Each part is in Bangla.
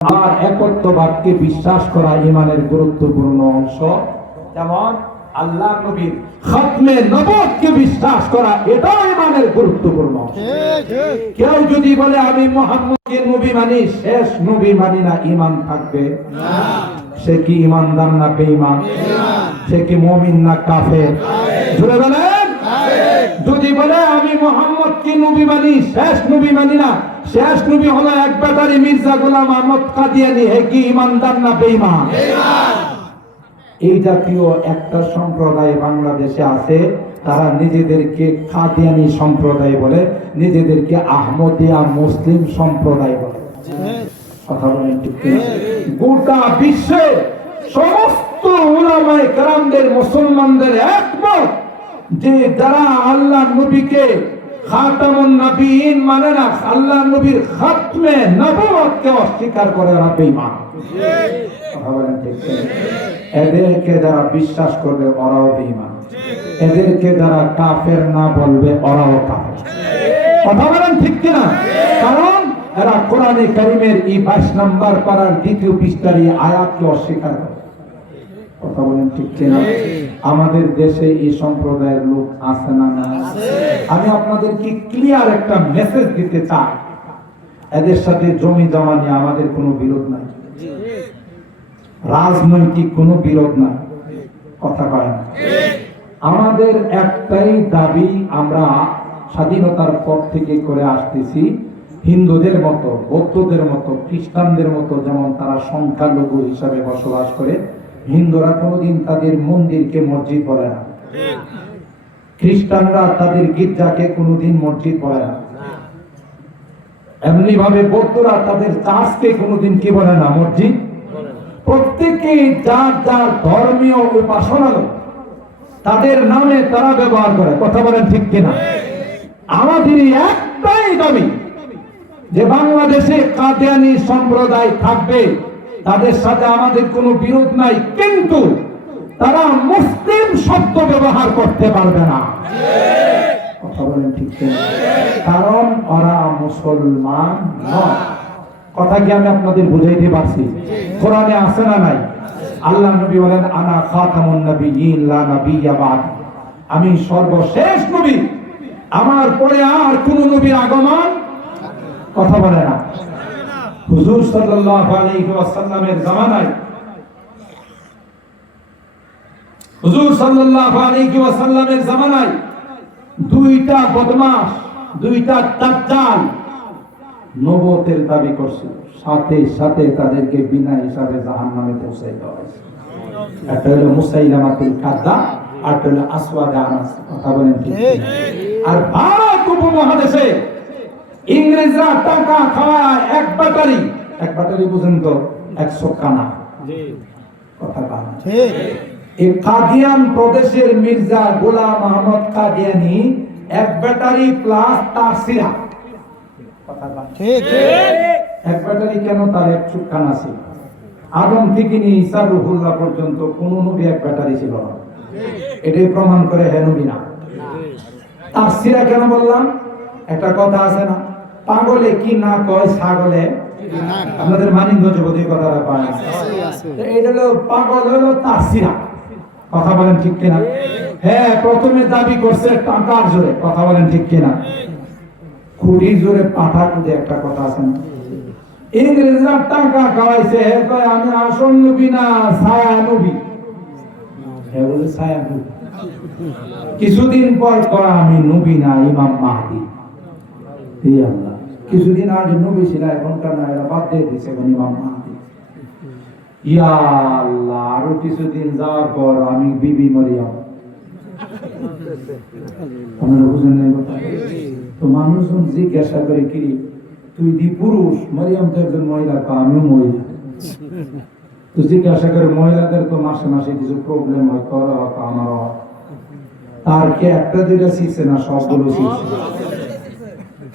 আর একত্ববাদকে বিশ্বাস করা ইমানের গুরুত্বপূর্ণ অংশ। যেমন আল্লাহ নবীর খতমে নবতকে বিশ্বাস করা এটাও ইমানের গুরুত্বপূর্ণ অংশ। কেউ যদি বলে আমি মোহাম্মদকে নবী মানি শেষ নবী মানি না ইমান থাকবে। সে কি ইমানদার না বেঈমান? সে কি মুমিন না কাফের? জুড়ে বলেন। যদি বলে আমি মোহাম্মদ কি নবী মানি শেষ নবী মানি না শেষ নবী হলো এক ব্যাটারি মির্জা গোলাম আহমদ কাদিয়ানি। হে কি ইমানদার না বেঈমান? এই জাতীয় একটা সম্প্রদায় বাংলাদেশে আছে তারা নিজেদেরকে কাদিয়ানি সম্প্রদায় বলে নিজেদেরকে আহমদিয়া মুসলিম সম্প্রদায় বলে? গোটা বিশ্বে সমস্ত উলামায়ে কেরামদের মুসলমানদের একমত যে যারা আল্লাহ নবীকে খাতামুন নবীন মানে না আল্লাহ নবীর খাতমে নবুয়তকে অস্বীকার করে ওরা বেঈমান? এদেরকে যারা বিশ্বাস করবে, ওরাও বেঈমান। এদেরকে যারা কাফের না বলবে, ওরাও কাফের। কথা বলেন ঠিক কিনা? কারণ এরা কোরআনে কারিমের এই বাইশ নাম্বার পাড়ার দ্বিতীয় এই আয়াতকে অস্বীকার করে। কথা বলেন ঠিক কিনা? আমাদের দেশে এই সম্প্রদায়ের লোক আছে না না আমি আপনাদেরকে ক্লিয়ার একটা মেসেজ দিতে চাই। এদের সাথে জমি জমা নিয়ে আমাদের কোনো বিরোধ নাই। রাজনৈতিক কোনো বিরোধ নাই। কথা কয় না। আমাদের একটাই দাবি আমরা স্বাধীনতার পর থেকে করে আসতেছি। হিন্দুদের মতো বৌদ্ধদের মতো খ্রিস্টানদের মতো যেমন তারা সংখ্যালঘু হিসাবে বসবাস করে হিন্দুরা কোনোদিন তাদের মন্দিরকে মসজিদ বলে না। খ্রিস্টানরা তাদের গির্জাকে কোনোদিন মসজিদ বলে না। এমনি ভাবে বৌদ্ধরা তাদের চার্চকে কোনোদিন কি বলে না, মসজিদ? প্রত্যেকে যার যার ধর্মীয় উপাসনালয় তাদের নামে তারা ব্যবহার করে, কথা বলেন ঠিক কিনা? আমাদের একটাই দাবি যে বাংলাদেশে কাদিয়ানি সম্প্রদায় থাকবে। তাদের সাথে আমাদের কোনো বিরোধ নাই, কিন্তু তারা মুসলিম শব্দ ব্যবহার করতে পারবে না। কথা বলেন ঠিক কারণ ওরা মুসলমান নয়। কথা কি আমি আপনাদের বুঝাইতে পারছি? কোরআনে আছে না নাই? আল্লাহ নবী বলেন, আনা খাতামুন নবিয়্যিন, লা নাবিয়্যা বাদ। আমি সর্বশেষ নবী। আমার পরে আর কোন নবীর আগমন? কথা বলে না। হুজুর সাল্লাল্লাহু আলাইহি ওয়াসাল্লামের জামানায় হুজুর সাল্লাল্লাহু আলাইহি ওয়াসাল্লামের জামানায় দুইটা বদমাশ দুইটা দাজ্জাল নবতের দাবি করছিল সাথে সাথে তাদেরকে বিনা হিসাবে জাহান্নামে পৌঁছাই দেওয়া হয়েছে। একটা হলো মুসাইলামাতুল কাদ্দা আর একটা হলো আসওয়াদ আনাস। কথা বলেন ঠিক। আর ভারত উপমহাদেশে ইংরেজরা টাকা খাওয়ায় এক ব্যাটারি। এক ব্যাটারি বুঝেন তো একশো কানা। কথা এই কাদিয়ান প্রদেশের মির্জা গোলাম আহমদ কাদিয়ানি এক ব্যাটারি প্লাস তার সিরা। এক ব্যাটারি কেন তার এক চুক্কানা ছিল? আদম থেকে নিয়ে ঈসা রুহুল্লাহ পর্যন্ত কোন নবী এক ব্যাটারি ছিল না। এটাই প্রমাণ করে হে নবী না। তার সিরা কেন বললাম? একটা কথা আছে না? পাগলে কি না কয় ছাগলে? আপনাদের মানিকগঞ্জ বোধহয় কথাটা পায়। এটা হলো পাগল হলো তার সিরা। কথা বলেন ঠিক কিনা? হ্যাঁ প্রথমে দাবি করছে টাকার জোরে। কথা বলেন ঠিক কিনা? খুঁটির জোরে পাঠা খুঁজে একটা কথা আছে না? ইংরেজরা টাকা খাওয়াইছে। আমি আসল নবী না, ছায়া নবী? ছায়া নবী। কিছুদিন পর কয়, আমি নবী না, ইমাম মাহদি। আল্লাহ। কিছুদিন আগে নবী ছিল, এখনকার না বাদ দিয়ে দিছে এখন ইমাম ইয়া আল্লাহ, আরও কিছুদিন যাওয়ার পর আমি বিবি মরিয়াম। তো জিজ্ঞাসা করে কি তুই দি পুরুষ, মরিয়াম তো একজন মহিলা কা আমিও মহিলা? তো জিজ্ঞাসা করে, মহিলাদের তো মাসে মাসে কিছু প্রবলেম হয় তোর আমার তার কে একটা দুইটা শিখছে না, সবগুলো শিখছে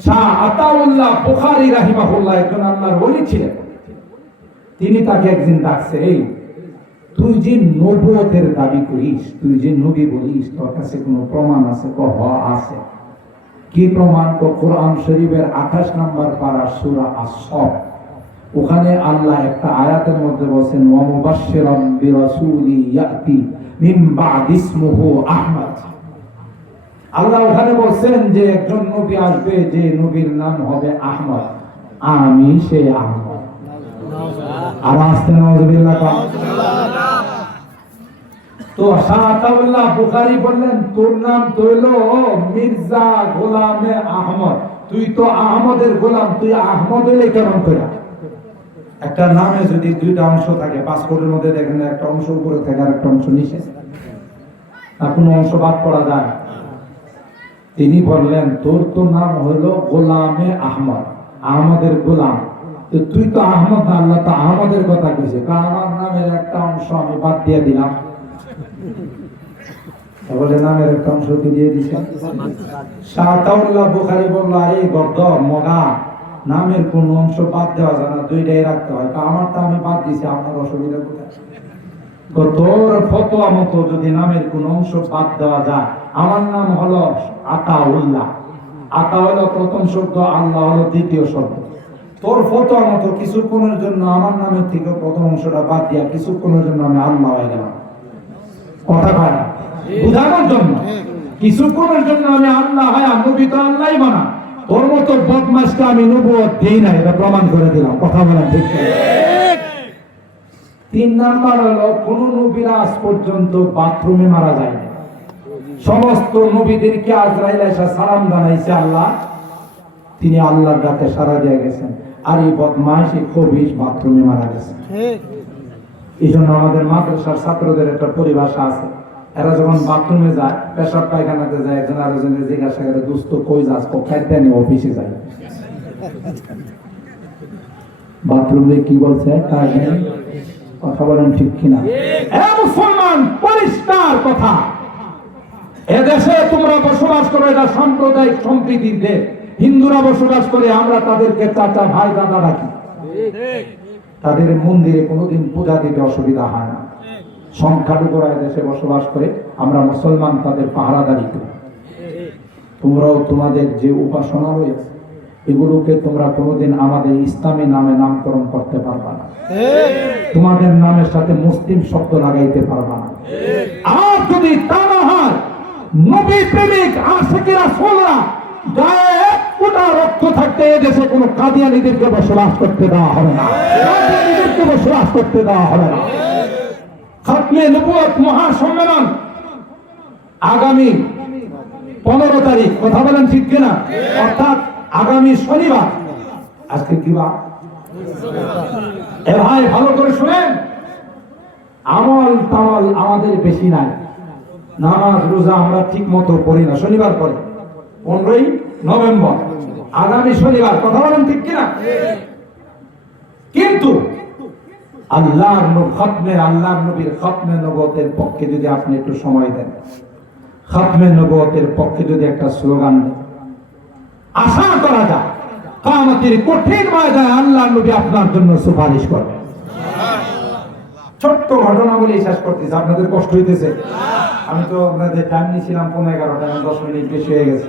শাহ আতাউল্লাহ রাহিমাহুল্লাহ একজন আল্লাহর ওলি ছিলেন। তিনি তাকে একদিন ডাকছে, এই, তুই যে নবুয়তের দাবি করিস, তুই যে নবী বলিস, তোর কাছে কোনো প্রমাণ আছে? ক হ আছে। কি প্রমাণ? ক কোরআন শরীফের আঠাশ নাম্বার পারা সুরা আসব ওখানে আল্লাহ একটা আয়াতের মধ্যে বলছেন, ওয়া মুবাশশিরাম বিরাসূলি ইয়াতি মিন আহমদ। আল্লাহ ওখানে বলছেন যে একজন নবী আসবে, যে নবীর নাম হবে আহমদ। আমি সেই আহমদ। আর আসতে তো শাহতাউল্লাহ বুখারী বললেন, তোর নাম তো হলো মির্জা গোলামে আহমদ। তুই তো আহমদের গোলাম, তুই আহমদ হইলে কেমন করে? একটা নামে যদি দুইটা অংশ থাকে, পাসপোর্টের মধ্যে দেখেন একটা অংশ উপরে থাকে আর একটা অংশ নিচে। আর কোনো অংশ বাদ পড়া যায় তিনি বললেন, তোর তো নাম হলো গোলামে আহমদ আহমদের গোলাম। তো তুই তো আহমদ না, আল্লাহ তো আহমদের কথা কইছে। আমার নামের একটা অংশ আমি বাদ দিয়ে দিলাম। নামের একটা অংশ দিয়ে দিছেন শাহতাউল্লাহ বুখারী আরে গর্দ মগা, নামের কোন অংশ বাদ দেওয়া যায় না, দুইটাই রাখতে হয়। তা আমারটা আমি বাদ দিছি, আপনার অসুবিধা কোথায়? তো তোর ফতোয়া মতো যদি নামের কোন অংশ বাদ দেওয়া যায় আমার নাম হলো আতাউল্লাহ। আতা হলো প্রথম শব্দ, আল্লাহ হলো দ্বিতীয় শব্দ। তোর ফতোয়া মতো কিছুক্ষণের জন্য আমার নামের থেকে প্রথম অংশটা বাদ দিয়া কিছুক্ষণের জন্য আমি আল্লাহ হয়ে গেলাম। কথা কয় বুঝানোর জন্য। কিছুক্ষণের জন্য আমি আল্লাহ হয় নবী তো আল্লাহই বানা তোর মতো বদমাসকে আমি নবুয়ত দেই না এটা প্রমাণ করে দিলাম। কথা বলেন ঠিক তিন নাম্বার হলো, কোন নবীরা আজ পর্যন্ত বাথরুমে মারা যায় সমস্ত নবীদেরকে আজরাইল এসে সালাম জানাইছে আল্লাহ। তিনি আল্লাহর ডাকে সারা দিয়ে গেছেন। আর এই বদমাস এই খবিস বাথরুমে মারা গেছে। এই জন্য আমাদের মাদ্রাসার ছাত্রদের একটা পরিভাষা আছে। এরা যখন বাথরুমে যায় পেশাব পায়খানাতে যায় একজন আরেকজনের জিজ্ঞাসা করে দুস্থ কই যাস? খাইতে নি অফিসে যাই। বাথরুমে কি বলছে? কথা বলেন ঠিক কিনা? মুসলমান পরিষ্কার কথা। এদেশে তোমরা বসবাস করো, এটা সাম্প্রদায়িক সম্প্রীতির দেশ হিন্দুরা বসবাস করে, আমরা তাদেরকে চাচা, ভাই, দাদা রাখি। তাদের মন্দিরে কোনোদিন পূজা দিতে অসুবিধা হয় না। সংখ্যালঘুরা দেশে বসবাস করে, আমরা মুসলমান, তাদের পাহারাদারি করি। তোমরাও তোমাদের যে উপাসনা রয়েছে, এগুলোকে তোমরা কোনোদিন আমাদের ইসলামী নামে নামকরণ করতে পারবা না। তোমাদের নামের সাথে মুসলিম শব্দ লাগাইতে পারবা না। আর যদি তা নবী প্রেমিক, আশেকেরা, সোলরা, গায়ে এক ফোঁটা রক্ত থাকতে দেশে কোনো কাদিয়ানিদেরকে বসবাস করতে দেওয়া হবে না। কাদিয়ানিদেরকে বসবাস করতে দেওয়া হবে না। খাতমে নবুয়ত মহাসম্মেলন আগামী পনেরো তারিখ। কথা বলেন ঠিক কিনা? অর্থাৎ আগামী শনিবার। আজকে কি বার? এ ভাই, ভালো করে শুনেন। আমল তামল আমাদের বেশি নাই। নামাজ, রোজা আমরা ঠিক মতো পড়ি না, শনিবার পরে পনেরোই নভেম্বর, আগামী শনিবার, কথা বলেন ঠিক কিনা? কিন্তু আল্লাহর খতমে, আল্লাহর নবীর খতমে নবতের পক্ষে যদি আপনি একটু সময় দেন, খতমে নবতের পক্ষে যদি একটা স্লোগান দেন, আশা করা যায় কামাতের কঠিন ময়দানে আল্লাহ নবী আপনার জন্য সুপারিশ করবেন। ছোট্ট ঘটনা বলে শেষ করতেছি, আপনাদের কষ্ট হইতেছে। আমি তো আপনাদের টাইম নিয়েছিলাম পনেরো এগারোটা দশ মিনিট বেশি হয়ে গেছে।